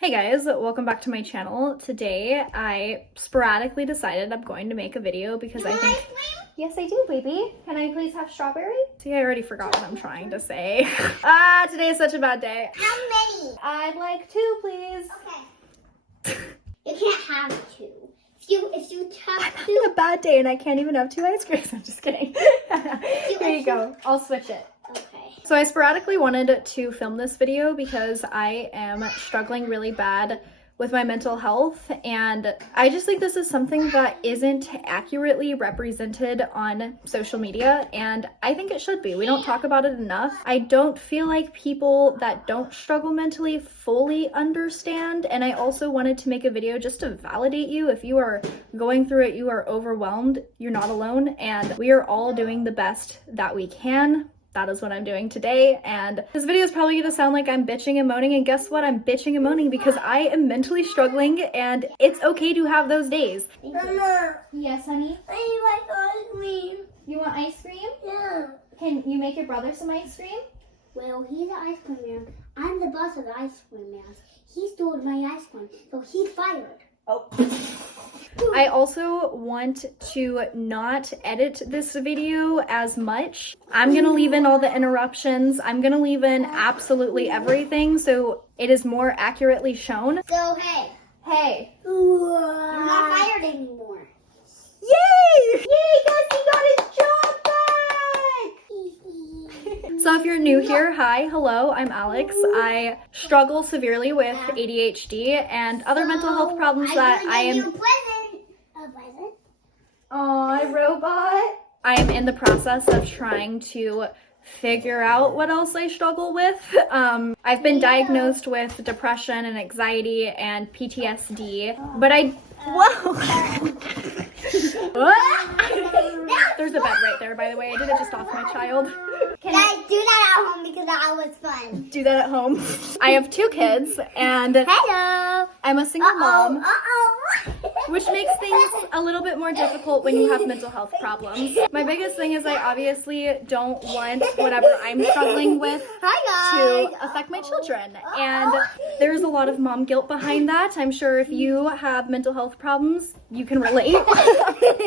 Hey guys, welcome back to my channel. Today I sporadically decided I'm going to make a video because I think... Yes, I do, baby. Can I please have strawberry? See, I already forgot what I'm trying to say. Today is such a bad day. How many? I'd like 2, please. Okay. You can't have 2. If you have I'm 2... having a bad day and I can't even have 2 ice creams. I'm just kidding. Here you go. I'll switch it. Okay. So I sporadically wanted to film this video because I am struggling really bad with my mental health, and I just think this is something that isn't accurately represented on social media, and I think it should be. We don't talk about it enough. I don't feel like people that don't struggle mentally fully understand, and I also wanted to make a video just to validate you. If you are going through it, you are overwhelmed, you're not alone, and we are all doing the best that we can. That is what I'm doing today, and this video is probably gonna sound like I'm bitching and moaning, and guess what? I'm bitching and moaning because I am mentally struggling, and it's okay to have those days. Mama. Yes, honey? I like ice cream. You want ice cream? Yeah. Can you make your brother some ice cream? Well, he's the ice cream man. I'm the boss of the ice cream man. He stole my ice cream, so he's fired. Oh. I also want to not edit this video as much. I'm gonna leave in all the interruptions. I'm gonna leave in absolutely everything so it is more accurately shown. So, hey. Hey. You're not fired anymore. Yay! Yay, Gussie got his job back! So if you're new here, hi, hello, I'm Alex. I struggle severely with ADHD and other mental health problems that I am... Aw, robot. I am in the process of trying to figure out what else I struggle with. I've been diagnosed with depression and anxiety and PTSD, but whoa! There's a bed right there, by the way. I did it just off my child. Can I do that at home because that was fun? Do that at home. I have 2 kids, and Hello. I'm a single mom. Uh-oh. Which makes things a little bit more difficult when you have mental health problems. My biggest thing is I obviously don't want whatever I'm struggling with to affect my children. And there's a lot of mom guilt behind that. I'm sure if you have mental health problems, you can relate.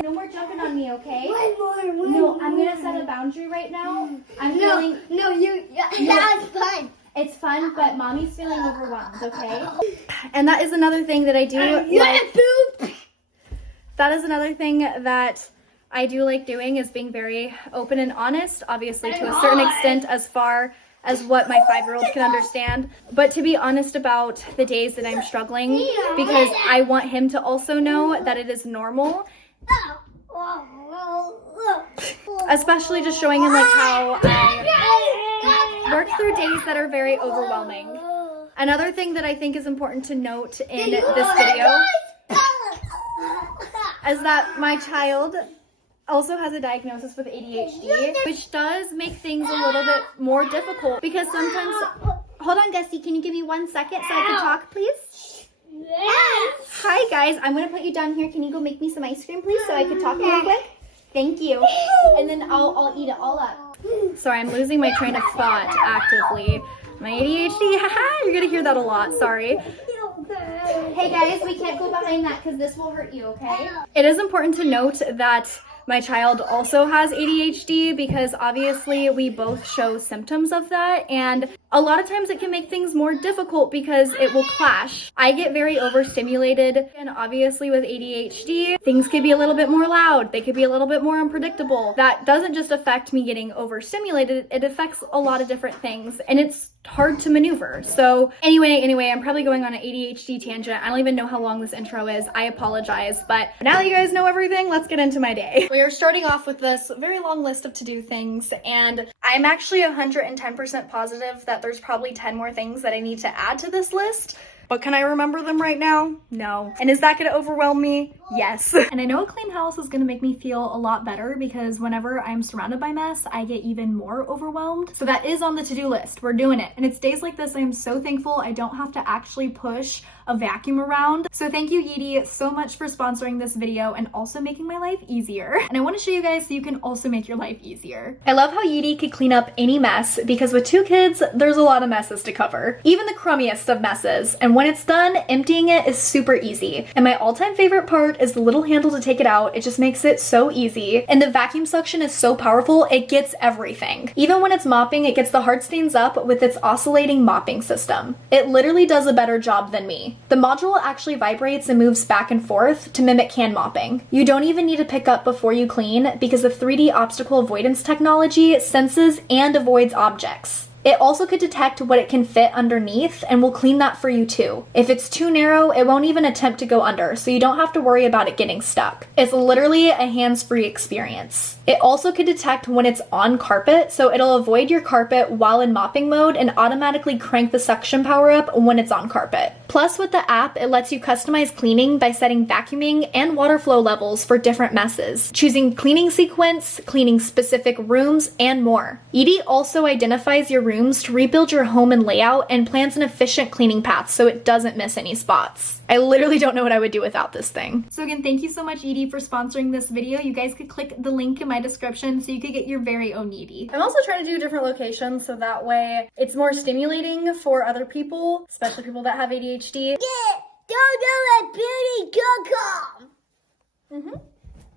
No more jumping on me, okay? One more. No, I'm gonna set a boundary right now. That was fun. It's fun, but mommy's feeling overwhelmed, okay? And that is another thing that I do That is another thing that I do like doing, is being very open and honest, obviously to a certain extent as far as what my 5-year-old can understand, but to be honest about the days that I'm struggling, because I want him to also know that it is normal. Especially just showing him like how I work through days that are very overwhelming. Another thing that I think is important to note in this video is that my child also has a diagnosis with ADHD, which does make things a little bit more difficult because sometimes... Hold on, Gussie, can you give me 1 second so I can talk, please? Yes. Hi, guys. I'm going to put you down here. Can you go make me some ice cream, please, so I can talk real quick? Thank you. And then I'll eat it all up. Sorry, I'm losing my train of thought actively. My ADHD, haha, you're going to hear that a lot. Sorry. Hey, guys, we can't go behind that because this will hurt you, okay? It is important to note that my child also has ADHD because obviously we both show symptoms of that, and a lot of times it can make things more difficult because it will clash. I get very overstimulated, and obviously with ADHD, things could be a little bit more loud. They could be a little bit more unpredictable. That doesn't just affect me getting overstimulated, it affects a lot of different things, and it's hard to maneuver. So anyway, I'm probably going on an ADHD tangent. I don't even know how long this intro is. I apologize, but now that you guys know everything, let's get into my day. We are starting off with this very long list of to-do things, and I'm actually 110% positive that there's probably 10 more things that I need to add to this list. But can I remember them right now? No. And is that gonna overwhelm me? Yes. And I know a clean house is gonna make me feel a lot better because whenever I'm surrounded by mess, I get even more overwhelmed. So that is on the to-do list. We're doing it. And it's days like this I am so thankful I don't have to actually push a vacuum around. So thank you, Yeedi, so much for sponsoring this video and also making my life easier. And I want to show you guys so you can also make your life easier. I love how Yeedi could clean up any mess because with 2 kids, there's a lot of messes to cover. Even the crummiest of messes. And when it's done, emptying it is super easy. And my all-time favorite part is the little handle to take it out. It just makes it so easy. And the vacuum suction is so powerful, it gets everything. Even when it's mopping, it gets the hard stains up with its oscillating mopping system. It literally does a better job than me. The module actually vibrates and moves back and forth to mimic can mopping. You don't even need to pick up before you clean because the 3D obstacle avoidance technology senses and avoids objects. It also could detect what it can fit underneath and will clean that for you too. If it's too narrow, it won't even attempt to go under, so you don't have to worry about it getting stuck. It's literally a hands-free experience. It also could detect when it's on carpet, so it'll avoid your carpet while in mopping mode and automatically crank the suction power up when it's on carpet. Plus, with the app, it lets you customize cleaning by setting vacuuming and water flow levels for different messes, choosing cleaning sequence, cleaning specific rooms, and more. Yeedi also identifies your rooms to rebuild your home and layout and plans an efficient cleaning path so it doesn't miss any spots. I literally don't know what I would do without this thing. So again, thank you so much, Yeedi, for sponsoring this video. You guys could click the link in my description so you could get your very own Yeedi. I'm also trying to do different locations so that way it's more stimulating for other people, especially people that have ADHD. Yeah, don't do it, beauty cook.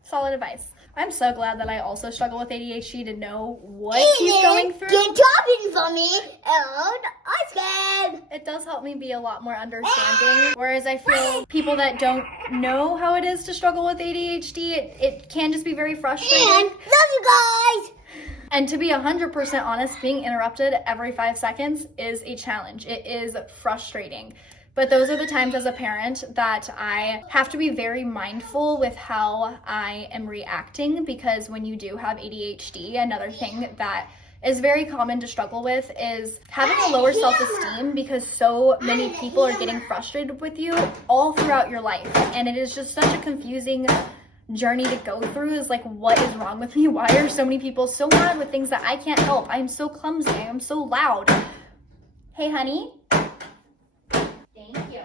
Solid advice. I'm so glad that I also struggle with ADHD to know what he's going through. Get chopping for me and ice cream. It does help me be a lot more understanding, whereas I feel people that don't know how it is to struggle with ADHD, it can just be very frustrating. And love you guys. And to be 100% honest, being interrupted every 5 seconds is a challenge. It is frustrating. But those are the times as a parent that I have to be very mindful with how I am reacting, because when you do have ADHD, another thing that is very common to struggle with is having a lower self-esteem because so many people are getting frustrated with you all throughout your life. And it is just such a confusing journey to go through, is like, what is wrong with me? Why are so many people so mad with things that I can't help? I'm so clumsy. I'm so loud. Hey, honey. Thank you.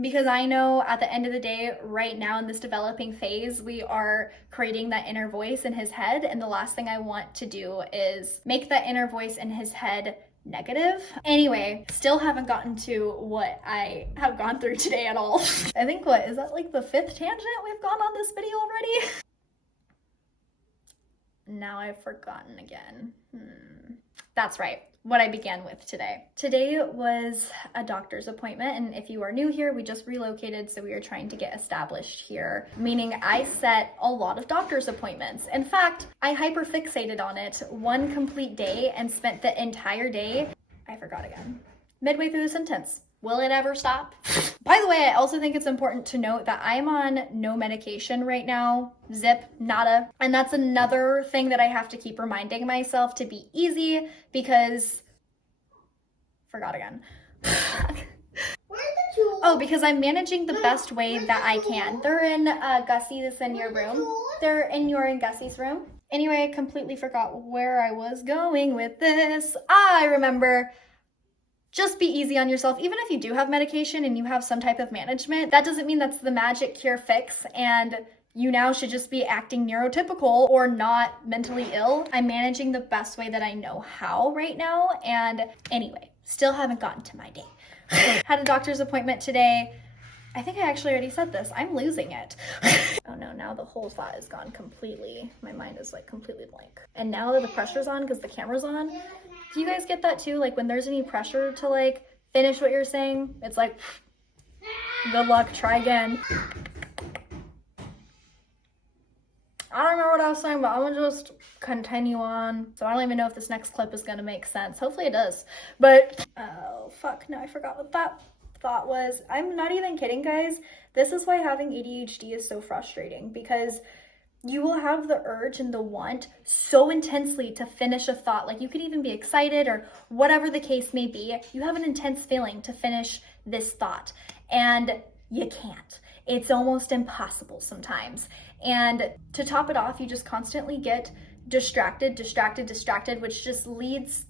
Because I know at the end of the day, right now in this developing phase, we are creating that inner voice in his head. And the last thing I want to do is make that inner voice in his head negative. Anyway, still haven't gotten to what I have gone through today at all. I think, what is that, like the 5th tangent we've gone on this video already? Now I've forgotten again. That's right. What I began with today. Today was a doctor's appointment, and if you are new here, we just relocated, so we are trying to get established here, meaning I set a lot of doctor's appointments. In fact, I hyperfixated on it one complete day and spent the entire day, I forgot again, midway through the sentence. Will it ever stop? By the way, I also think it's important to note that I'm on no medication right now. Zip, nada. And that's another thing that I have to keep reminding myself to be easy, because, forgot again. Oh, because I'm managing the best way that I can. They're in Gussie, that's in your room. They're in Gussie's room. Anyway, I completely forgot where I was going with this. I remember. Just be easy on yourself. Even if you do have medication and you have some type of management, that doesn't mean that's the magic cure fix and you now should just be acting neurotypical or not mentally ill. I'm managing the best way that I know how right now. And anyway, still haven't gotten to my day. Had a doctor's appointment today. I think I actually already said this. I'm losing it. Oh no, now the whole thought is gone completely. My mind is like completely blank. And now that the pressure's on because the camera's on, do you guys get that too? Like when there's any pressure to like finish what you're saying, it's like, good luck, try again. I don't remember what I was saying, but I'm gonna just continue on. So I don't even know if this next clip is gonna make sense. Hopefully it does. But, oh fuck, now I forgot what that thought was. I'm not even kidding, guys. This is why having ADHD is so frustrating, because you will have the urge and the want so intensely to finish a thought. Like you could even be excited or whatever the case may be. You have an intense feeling to finish this thought. And you can't. It's almost impossible sometimes. And to top it off, you just constantly get distracted, which just leads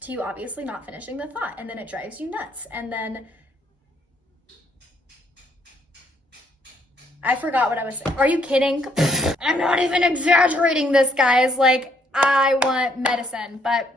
to you obviously not finishing the thought, and then it drives you nuts. And then I forgot what I was saying. Are you kidding? I'm not even exaggerating this, guys. Like, I want medicine, but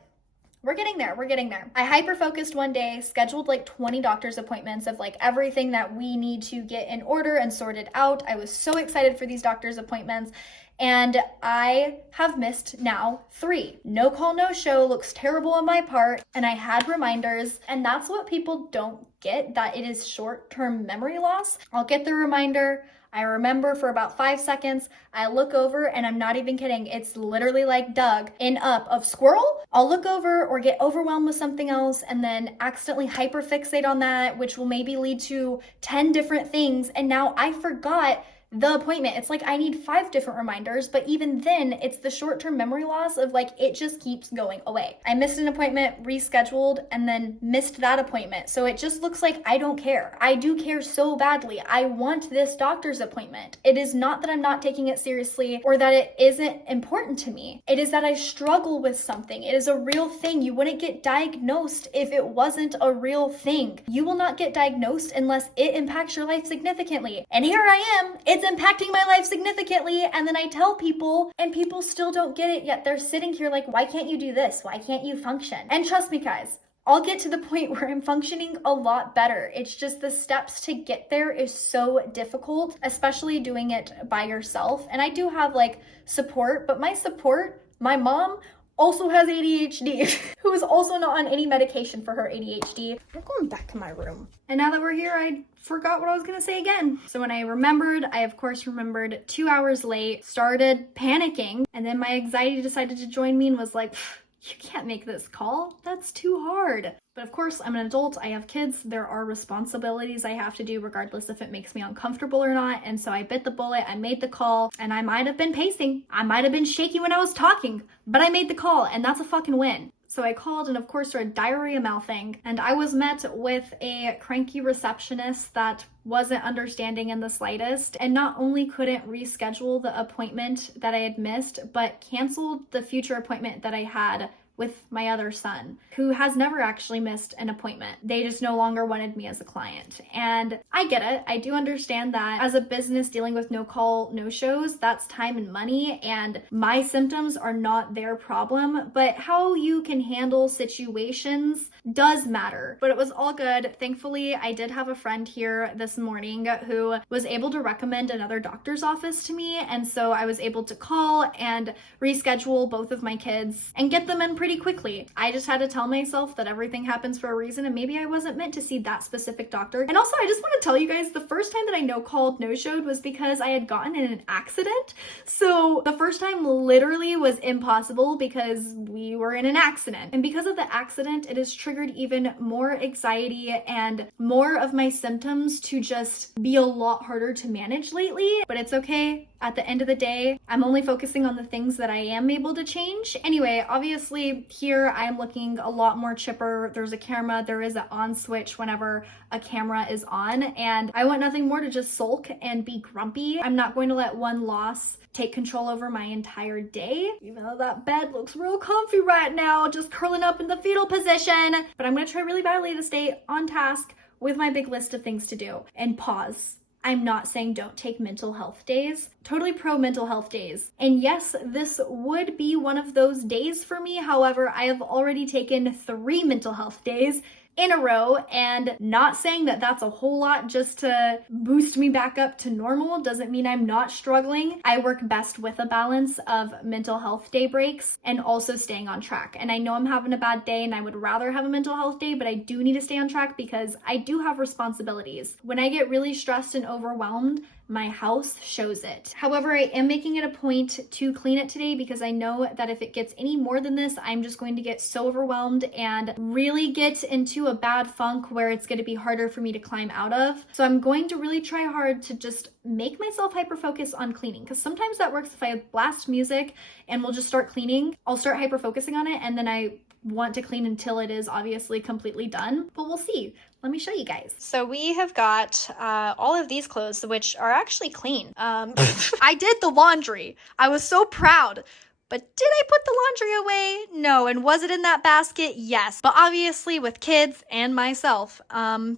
we're getting there. We're getting there. I hyper-focused one day, scheduled like 20 doctor's appointments of like everything that we need to get in order and sorted out. I was so excited for these doctor's appointments. And I have missed now 3. No call, no show looks terrible on my part. And I had reminders, and that's what people don't get, that it is short-term memory loss. I'll get the reminder. I remember for about 5 seconds, I look over, and I'm not even kidding. It's literally like Doug in Up of squirrel. I'll look over or get overwhelmed with something else and then accidentally hyperfixate on that, which will maybe lead to 10 different things. And now I forgot the appointment. It's like I need 5 different reminders, but even then it's the short-term memory loss of like, it just keeps going away. I missed an appointment, rescheduled, and then missed that appointment. So it just looks like I don't care. I do care so badly. I want this doctor's appointment. It is not that I'm not taking it seriously or that it isn't important to me. It is that I struggle with something. It is a real thing. You wouldn't get diagnosed if it wasn't a real thing. You will not get diagnosed unless it impacts your life significantly. And here I am. It's impacting my life significantly, and then I tell people and people still don't get it yet. They're sitting here like, why can't you do this? Why can't you function? And trust me, guys, I'll get to the point where I'm functioning a lot better. It's just the steps to get there is so difficult, especially doing it by yourself. And I do have like support, but my support, my mom also has ADHD, who is also not on any medication for her ADHD. I'm going back to my room. And now that we're here, I forgot what I was gonna say again. So when I remembered, I of course remembered 2 hours late, started panicking, and then my anxiety decided to join me and was like, you can't make this call. That's too hard. But of course, I'm an adult. I have kids. There are responsibilities I have to do regardless if it makes me uncomfortable or not. And so I bit the bullet. I made the call, and I might have been pacing. I might have been shaky when I was talking, but I made the call, and that's a fucking win. So I called and of course started diarrhea mouthing, and I was met with a cranky receptionist that wasn't understanding in the slightest, and not only couldn't reschedule the appointment that I had missed, but canceled the future appointment that I had with my other son, who has never actually missed an appointment. They just no longer wanted me as a client. And I get it. I do understand that as a business dealing with no call, no shows, that's time and money, and my symptoms are not their problem, but how you can handle situations does matter. But it was all good. Thankfully, I did have a friend here this morning who was able to recommend another doctor's office to me, and so I was able to call and reschedule both of my kids and get them in pretty quickly. I just had to tell myself that everything happens for a reason, and maybe I wasn't meant to see that specific doctor. And also, I just want to tell you guys, the first time that I no-called, no-showed was because I had gotten in an accident. So the first time literally was impossible because we were in an accident. And because of the accident, it has triggered even more anxiety and more of my symptoms to just be a lot harder to manage lately. But it's okay. At the end of the day, I'm only focusing on the things that I am able to change. Anyway, obviously here I am looking a lot more chipper. There's a camera, there is an on switch whenever a camera is on, and I want nothing more to just sulk and be grumpy. I'm not going to let one loss take control over my entire day, even though that bed looks real comfy right now, just curling up in the fetal position. But I'm gonna try really badly to stay on task with my big list of things to do and pause. I'm not saying don't take mental health days. Totally pro mental health days. And yes, this would be one of those days for me. However, I have already taken 3 mental health days in a row, and not saying that that's a whole lot just to boost me back up to normal doesn't mean I'm not struggling. I work best with a balance of mental health day breaks and also staying on track. And I know I'm having a bad day and I would rather have a mental health day, but I do need to stay on track because I do have responsibilities. When I get really stressed and overwhelmed, my house shows it. However, I am making it a point to clean it today because I know that if it gets any more than this, I'm just going to get so overwhelmed and really get into a bad funk where it's going to be harder for me to climb out of. So I'm going to really try hard to just make myself hyper-focus on cleaning, because sometimes that works if I blast music and we'll just start cleaning. I'll start hyper-focusing on it, and then I want to clean until it is obviously completely done, but we'll see. let me show you guys. So we have got all of these clothes, which are actually clean. I did the laundry. I was so proud. But did I put the laundry away? No. And was it in that basket? Yes. But obviously with kids and myself,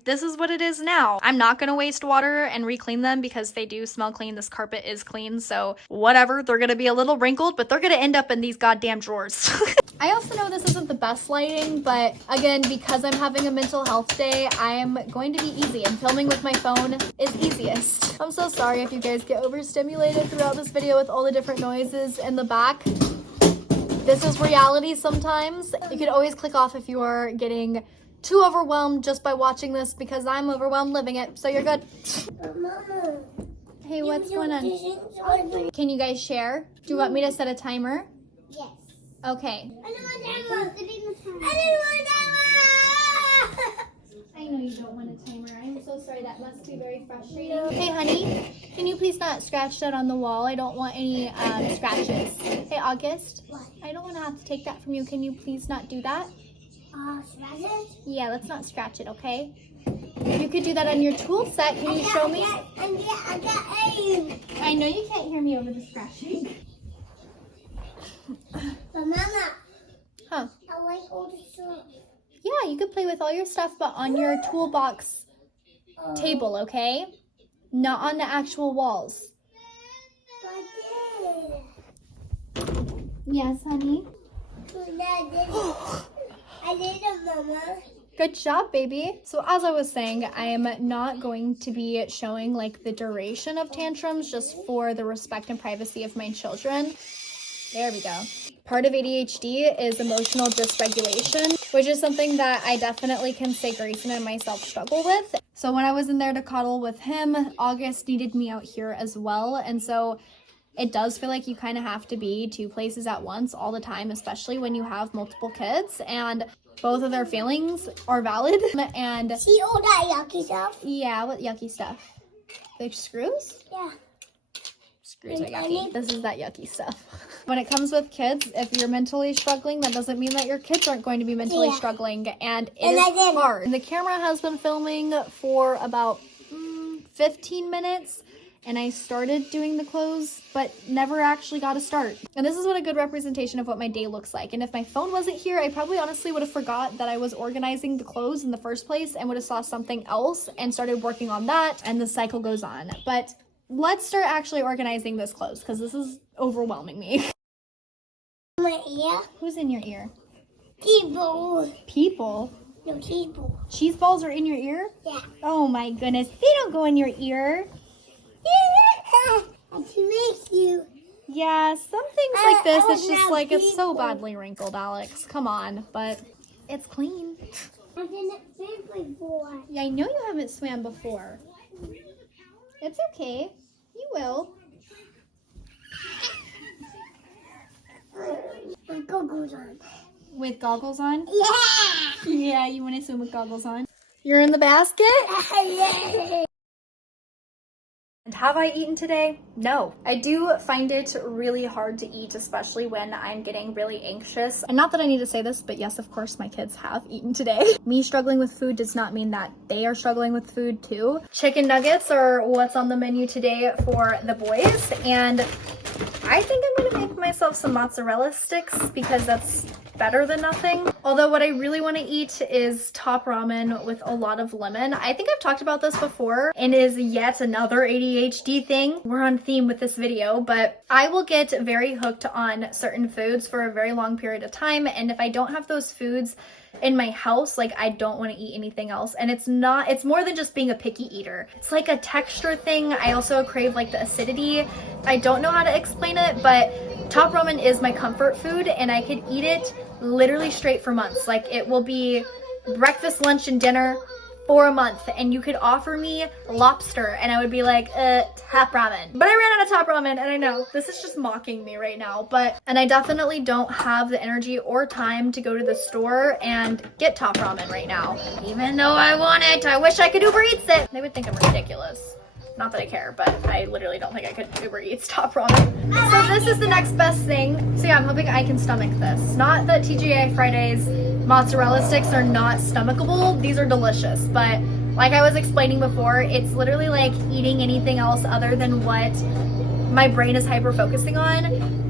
this is what it is now. I'm not gonna waste water and re-clean them because they do smell clean. This carpet is clean, so whatever. They're gonna be a little wrinkled, but they're gonna end up in these goddamn drawers. I also know this isn't the best lighting, but again, because I'm having a mental health day, I'm going to be easy, and filming with my phone is easiest. I'm so sorry if you guys get overstimulated throughout this video with all the different noises in the back. This is reality sometimes. You can always click off if you are getting too overwhelmed just by watching this, because I'm overwhelmed living it, so you're good. Mama. Hey, what's going on? Can you guys share? Do you want me to set a timer? Yes. Okay. I don't want timer. I know you don't want a timer. I'm so sorry. That must be very frustrating. Hey, honey, can you please not scratch that on the wall? I don't want any scratches. Hey, August, What? I don't want to have to take that from you. Can you please not do that? Scratch it? Yeah, let's not scratch it, okay? You could do that on your tool set. Can you show me? I got aim. I know you can't hear me over the scratching. But Mama, Huh? I like all the stuff. Yeah, you could play with all your stuff, but on your toolbox table, okay? Not on the actual walls. Yes, honey? I did it, Mama. Good job, baby. So as I was saying, I am not going to be showing like the duration of tantrums just for the respect and privacy of my children. There we go. Part of ADHD is emotional dysregulation, which is something that I definitely can say Grayson and myself struggle with. So when I was in there to cuddle with him, August needed me out here as well. And so it does feel like you kind of have to be two places at once all the time, especially when you have multiple kids, and both of their feelings are valid. And See all that yucky stuff? yeah, what yucky stuff? The screws? Yeah. Screws are yucky. This is that yucky stuff. When it comes with kids, if you're mentally struggling, that doesn't mean that your kids aren't going to be mentally struggling, and it is hard. The camera has been filming for about 15 minutes, and I started doing the clothes, but never actually got to start. And this is what a good representation of what my day looks like. And if my phone wasn't here, I probably honestly would have forgot that I was organizing the clothes in the first place and would have saw something else and started working on that, and the cycle goes on. But let's start actually organizing this clothes, because this is overwhelming me. My ear? Who's in your ear? People. People? No, people. Cheese balls are in your ear? Yeah. Oh my goodness, they don't go in your ear. I can make you. Yeah, some things like this, it's just not like, it's so people. badly wrinkled, Alex. Come on, but it's clean. I didn't swim before. Yeah, I know you haven't swam before. It's okay. You will. With goggles on. With goggles on? Yeah. Yeah, you want to swim with goggles on? You're in the basket? Yeah. And have I eaten today? No. I do find it really hard to eat, especially when I'm getting really anxious. And not that I need to say this, but yes, of course, my kids have eaten today. Me struggling with food does not mean that they are struggling with food too. Chicken nuggets are what's on the menu today for the boys. And I think I'm gonna make myself some mozzarella sticks because that's better than nothing. Although what I really want to eat is top ramen with a lot of lemon. I think I've talked about this before and is yet another ADHD thing. We're on theme with this video, but I will get very hooked on certain foods for a very long period of time, and if I don't have those foods in my house, like, I don't want to eat anything else. And it's more than just being a picky eater. It's like a texture thing. I also crave like the acidity. I don't know how to explain it, but top ramen is my comfort food, and I could eat it literally straight for months. Like, it will be breakfast, lunch, and dinner for a month, and you could offer me lobster and I would be like, top ramen. But I ran out of top ramen, and I know this is just mocking me right now, and I definitely don't have the energy or time to go to the store and get top ramen right now. Even though I want it, I wish I could Uber Eats it. They would think I'm ridiculous. Not that I care, but I literally don't think I could Uber Eats top ramen. So this is the next best thing. So yeah, I'm hoping I can stomach this. Not that TGI Fridays mozzarella sticks are not stomachable. These are delicious, but like I was explaining before, it's literally like eating anything else other than what my brain is hyper focusing on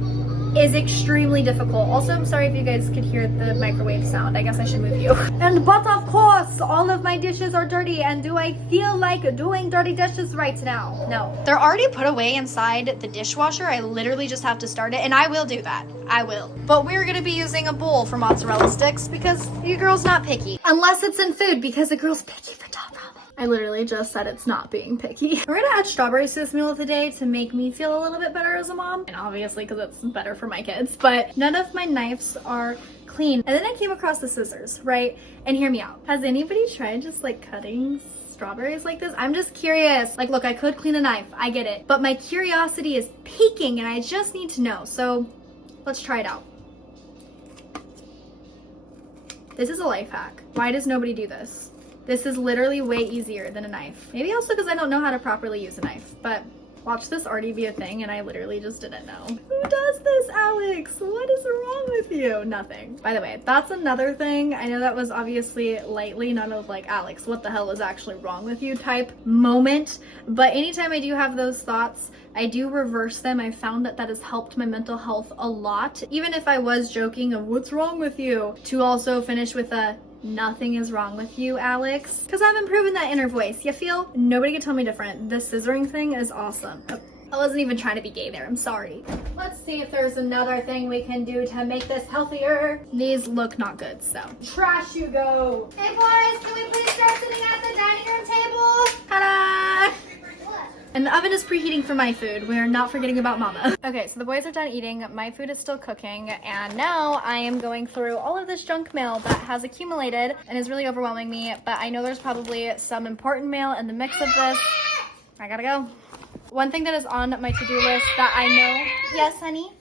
is extremely difficult. Also, I'm sorry if you guys could hear the microwave sound. I guess I should move you. But of course, all of my dishes are dirty, and do I feel like doing dirty dishes right now? No. They're already put away inside the dishwasher. I literally just have to start it, and I will do that. I will. But we're gonna be using a bowl for mozzarella sticks because your girl's not picky. Unless it's in food, because a girl's picky for top ramen. I literally just said it's not being picky. We're gonna add strawberries to this meal of the day to make me feel a little bit better as a mom. And obviously because it's better for my kids, but none of my knives are clean. And then I came across the scissors, right? And hear me out. Has anybody tried just like cutting strawberries like this? I'm just curious. Like, look, I could clean a knife, I get it. But my curiosity is peaking and I just need to know. So let's try it out. This is a life hack. Why does nobody do this? This is literally way easier than a knife. Maybe also because I don't know how to properly use a knife, but watch this already be a thing and I literally just didn't know. Who does this, Alex? What is wrong with you? Nothing. By the way, that's another thing. I know that was obviously lightly, none of like, Alex, what the hell is actually wrong with you type moment. But anytime I do have those thoughts, I do reverse them. I found that that has helped my mental health a lot. Even if I was joking of what's wrong with you, to also finish with a nothing is wrong with you, Alex. Because I'm improving that inner voice. You feel? Nobody can tell me different. This scissoring thing is awesome. I wasn't even trying to be gay there. I'm sorry. Let's see if there's another thing we can do to make this healthier. These look not good, so. Trash you go. Hey, boys, can we please start sitting at the dining room table? Ta-da! And the oven is preheating for my food. We are not forgetting about mama. Okay, so the boys are done eating. My food is still cooking. And now I am going through all of this junk mail that has accumulated and is really overwhelming me. But I know there's probably some important mail in the mix of this. I gotta go. One thing that is on my to-do list that I know. Yes, honey?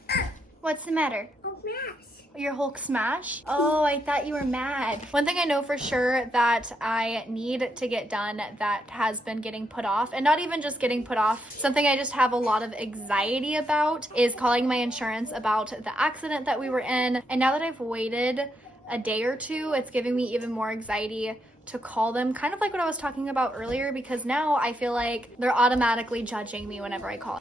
What's the matter? Oh, Max. Your Hulk smash? Oh, I thought you were mad. One thing I know for sure that I need to get done that has been getting put off, and not even just getting put off, something I just have a lot of anxiety about is calling my insurance about the accident that we were in. And now that I've waited a day or two, it's giving me even more anxiety to call them, kind of like what I was talking about earlier, because now I feel like they're automatically judging me whenever I call.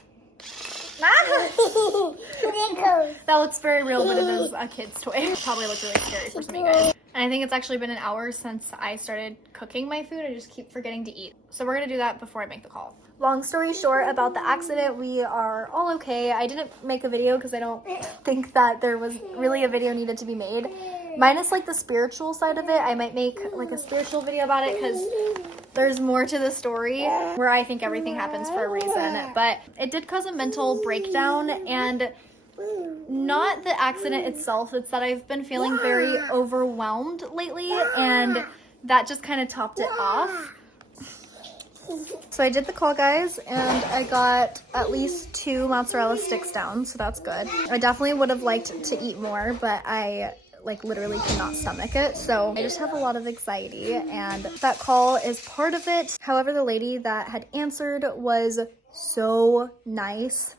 That looks very real, but it is a kid's toy. It probably looks really scary for some of you guys. And I think it's actually been an hour since I started cooking my food. I just keep forgetting to eat. So we're gonna do that before I make the call. Long story short about the accident, we are all okay. I didn't make a video because I don't think that there was really a video needed to be made. Minus like the spiritual side of it. I might make like a spiritual video about it because there's more to the story where I think everything happens for a reason. But it did cause a mental breakdown, and not the accident itself. It's that I've been feeling very overwhelmed lately, and that just kind of topped it off. So I did the call, guys, and I got at least 2 mozzarella sticks down, so that's good. I definitely would have liked to eat more, but I like literally cannot stomach it, so I just have a lot of anxiety, and that call is part of it. However, the lady that had answered was so nice,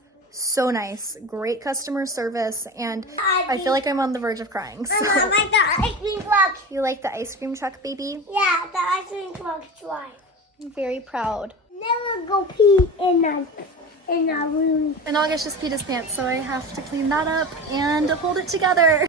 great customer service, and I feel like I'm on the verge of crying. So. I like the ice cream truck. You like the ice cream truck, baby? Yeah, the ice cream truck is right. I'm very proud. Never go pee in our room. And August just peed his pants, so I have to clean that up and hold it together.